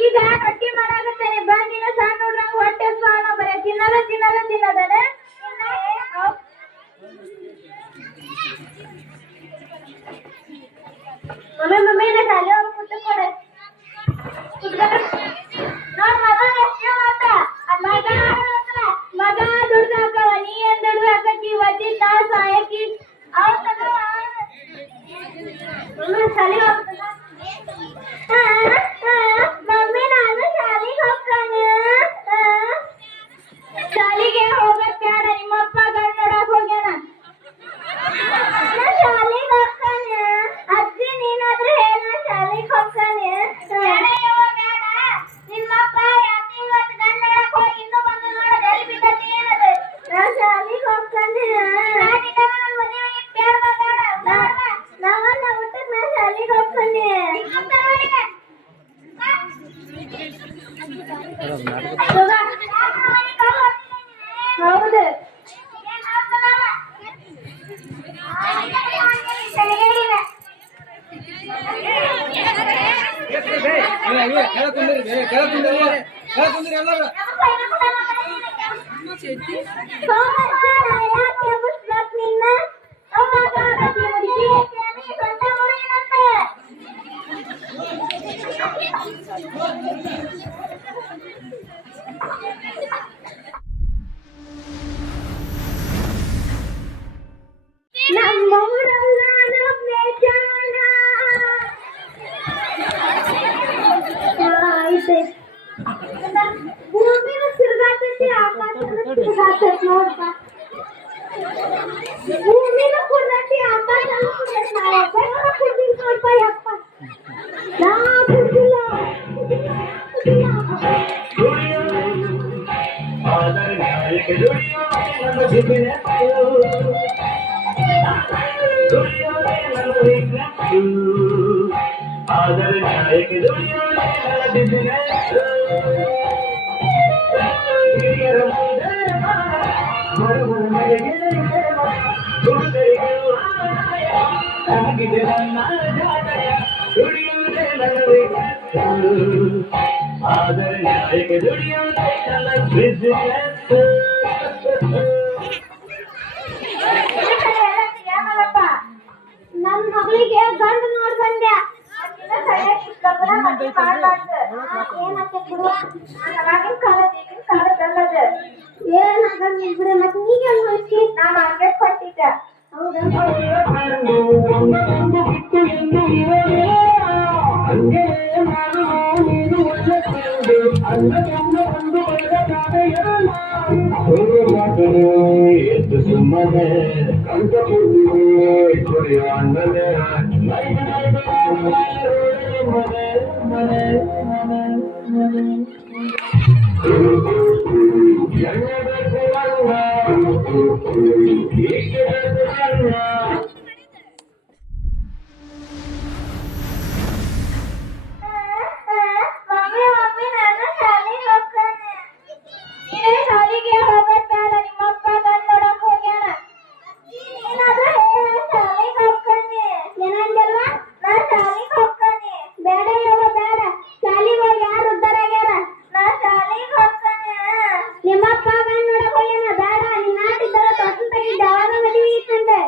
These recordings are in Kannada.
ಈಗ ರೊಟ್ಟಿ ಮಾಡಾಕತ್ತೇನೆ ಬಂದಿನ ಸಣ್ಣ ನೋಡ್ರಂಗ ಹೊಟ್ಟೆ ಸ್ವಾನ ಬರೇ ತಿನ್ನದ ತಿನ್ನದ ತಿನ್ನದನೆ ಮಮ್ಮಿ ಮಮ್ಮಿ ನಾ ಶಾಲೆ ಹೋಗಿ ಕುತ್ಕೊಡೆ ನೋಡ್ ಮಗ ಎಷ್ಟೇ ಮಾತ ಮಗ ದುಡ್ದು ಹಾಕವ ನೀ ಏನ್ ದುಡ್ದು ಹಾಕಿ ಒದ್ದಿ ತಾಸ ಹಾಕಿ ಮಮ್ಮಿ ಶಾಲೆ ಹೋಗ್ತದ ಮಮ್ಮಿ ನಾನು ಶಾಲೆಗೆ ಹೋಗ್ತಾನೆ ಶಾಲೆಗೆ ಹೋಗಕ್ ಬೇಡ ನಿಮ್ಮಪ್ಪ ಗಂಡ ನೋಡಕ್ ಹೋಗ್ಯಾನ ಶಾಲೆಗೆ ಹೋಗ್ತಾನೆ ಅಜ್ಜಿ ನೀನಾದ್ರೂ ಹೇಳ ಶಾಲೆಗೆ ಹೋಗ್ತಾನೆ ನಿಮ್ಮಪ್ಪ ಯಾಕೆ ಇವತ್ತು ಗಂಡ ನೋಡಕ್ ಹೋಗಿ ಇನ್ನೂ ಬಂದು ನೋಡೋದು ಎಲ್ಲಿ ಬಿದ್ದತಿ ಏನದು ನಾ ಶಾಲೆಗೆ ಹೋಗ್ತಾನೆ ನಾವನ್ನ ಊಟಕ್ಕೆ ನಾ ಶಾಲೆಗೆ ಹೋಗ್ತಾನೆ ಹೌದು ಭೂಮಿನ ತಿರುಗಾತೈತಿ ಆಕಾಶನ ತಿರುಗಾತೈತಿ ನೋಡ್ಪ ಭೂಮಿನ ಕುರ್ದೈತಿ ಆಕಾಶನ ಕುರ್ದೈತಿ ನೋಡ್ಪ ಯಪ್ಪ ನಾ ಕುರ್ದಿಲ್ಲ ನನ್ನ ಮಗಳಿಗೆ ಗಂಡು ನೋಡ್ ಬಂದೆ ಏನಾಗಲ್ಲ ಬಿಡ ಮತ್ತೆ ನೀಗ ನೋಡ್ತಿ ನಾ ಮಾರ್ಕೆಟ್ ಕೊಟ್ಟಿದ್ದೆ ಎಷ್ಟು ಸುಮ್ಮನೆ ಕಂಠ ಕೊಡಿಯ ಅಣ್ಣನೇ ಮನೆ ಮನೆ ಮನೆ ನಿಮ್ಮಪ್ಪ ಗಂಡ ನೋಡಕ್ ಹೋಗ್ಯಾನ ಬೇಡ ನಿನ್ನ ಇದ್ದರ ತೊಟ್ಟು ತೆಗಿದ್ದ ಅವಾಗ ಮದುವೆ ಇತ್ತಂತೆ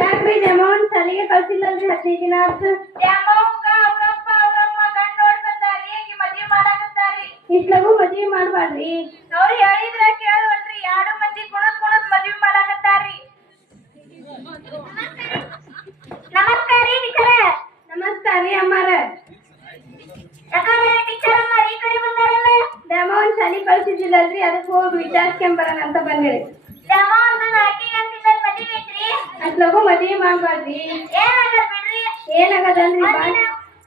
ಯಾಕ್ರಿ ದ್ಯಾಮವ್ವನ್ ಶಾಲಿಗೆ ಕಳ್ಸಿಲ್ಲಲ್ರಿ 15 ದಿನ ಆಯ್ತು. ದ್ಯಾಮವ್ವಗ ಅವ್ರಪ್ಪ ಅವ್ರಮ್ಮ ಗಂಡ ನೋಡಿ ಬಂದಾರಿ, ಈಗ ಮದ್ವಿ ಮಾಡಾಕತ್ತಾರಿ. ಇಷ್ಟ್ ಲಗು ಮದ್ವಿ ಮಾಡ್ಬಾರ್ರಿ. ಅವ್ರು ಹೇಳಿದ್ರ ಕೇಳವಲ್ರಿ, 2 ಮಂದಿ ಕುಣದ್ ಮದ್ವಿ ಮಾಡಾಕತ್ತಾರಿ. ನಮಸ್ಕಾರ ರೀ ಟೀಚರ. ನಮಸ್ಕಾರ ರೀ ಅಮ್ಮಾರ. ಯಾಕಂದ್ರೆ ಟೀಚರ್ ಅಮ್ಮ ಈ ಕಡೆ ಬಂದಾರಲ್ಲ. ದ್ಯಾಮವ್ವನ್ ಶಾಲಿ ಕಳ್ಸಿದ್ದಿಲ್ಲಲ್ರಿ, ಅದಕ್ಕೆ ಹೋಗಿ ವಿಚಾರಿಸ್ಕೊಂಬರೋಣ ಅಂತ ಬಂದಿರಿ. ದ್ಯಾಮವ್ವನ ಆಕಿಗೆ ಅಂತಿದ್ದಲ್ಲಿ ಮದ್ವಿ ಐತ್ರಿ. ಅಷ್ಟ್ ಲಗು ಮದ್ವಿ ಮಾಡ್ಬಾರ್ರಿ. ಏನಾಗಲ್ಲ ಬಿಡ್ರಿ. ಏನಾಗದಲ್ರಿ,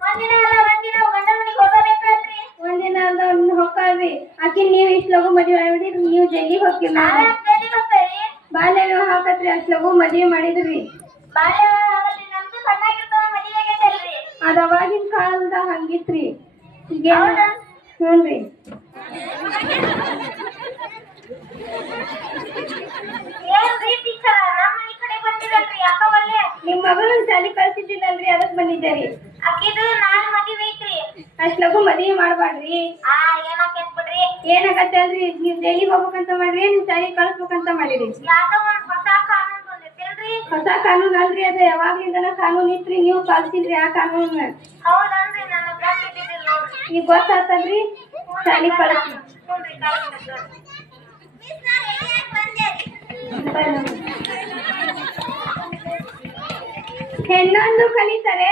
ಒಂದಿನ ಅಲ್ಲ ಒಂದಿನ ಗಂಡನ ಮನೆಗೆ ಹೋಗಬೇಕಲ್ರಿ. ಒಂದಿನ ಅಲ್ಲ ಹೋಗ್ತಾರ್ರಿ. ಆಕಿ ನೀವ್ ಇಷ್ಟ್ ಲಗು ಮದ್ವಿ ಮಾಡಿದ್ರಿ, ನೀವು ಜೈಲಿಗೆ ಹೋಗ್ತೀರಿ. ಬಾಲ್ಯ ವಿವಾಹ ಹಾಕತ್ರಿ, ಅಷ್ಟ್ ಲಗು ಮದ್ವಿ ಮಾಡಿದ್ರಿ. ಬಾಲ್ಯ ವಿವಾಹ ಆಗಲ್ರಿ, ನಮ್ದು ಸಣ್ಣಾಗಿರ್ತಾವ ಮದ್ವಿ ಆಗೈತಲ್ರಿ. ಅದ ಅವಾಗಿನ ಕಾಲದಾಗ ಹಂಗಿತ್ರಿ. ಈಗ ಹ್ಞೂನ್ರಿ. ನಿಮ್ ಮಗಳನ್ನ ಶಾಲಿ ಕಳ್ಸಿದ್ದಿಲ್ಲಲ್ರಿ, ಅದಕ್ ಬಂದಿದ್ದೀರಿ. ಅಕ್ಕಿದು ನಾಳೆ ಮದ್ವಿ ಐತ್ರಿ. ಅಷ್ಟ್ ಲಗು ಮದ್ವಿ ಮಾಡ್ಬಾರ್ರಿ. ಏನಾಕೈತ್ ಬಿಡ್ರಿ. ಏನಾಗತ್ತಲ್ರಿ, ನೀವ್ ಜೈಲಿಗೆ ಹೋಗ್ಬೇಕಂತ ಮಾಡ್ರಿ, ನಿಮ್ ಶಾಲಿ ಕಳ್ಸ್ಬೇಕಂತ ಮಾಡಿರಿ. ಹೊಸ ಕಾನೂನ್ ಅಲ್ರಿ, ಅದು ಯಾವಾಗ್ಲಿಂದನ ಕಾನೂನ್ ಇತ್ರಿ, ನೀವು ಕಳ್ಸಿದ್ರಿ ಆ ಕಾನೂನ್. ಹೌದನ್ರಿ, ನನಗ್ ಗೊತ್ತಿದ್ದಿಲ್ಲ ನೋಡ್ರಿ. ಈಗ ಗೊತ್ತಾತಲ್ರಿ, ಶಾಲಿ ಕಳ್ಸಿ. ಹೆಣ್ಣೊಂದು ಕಲಿತರೆ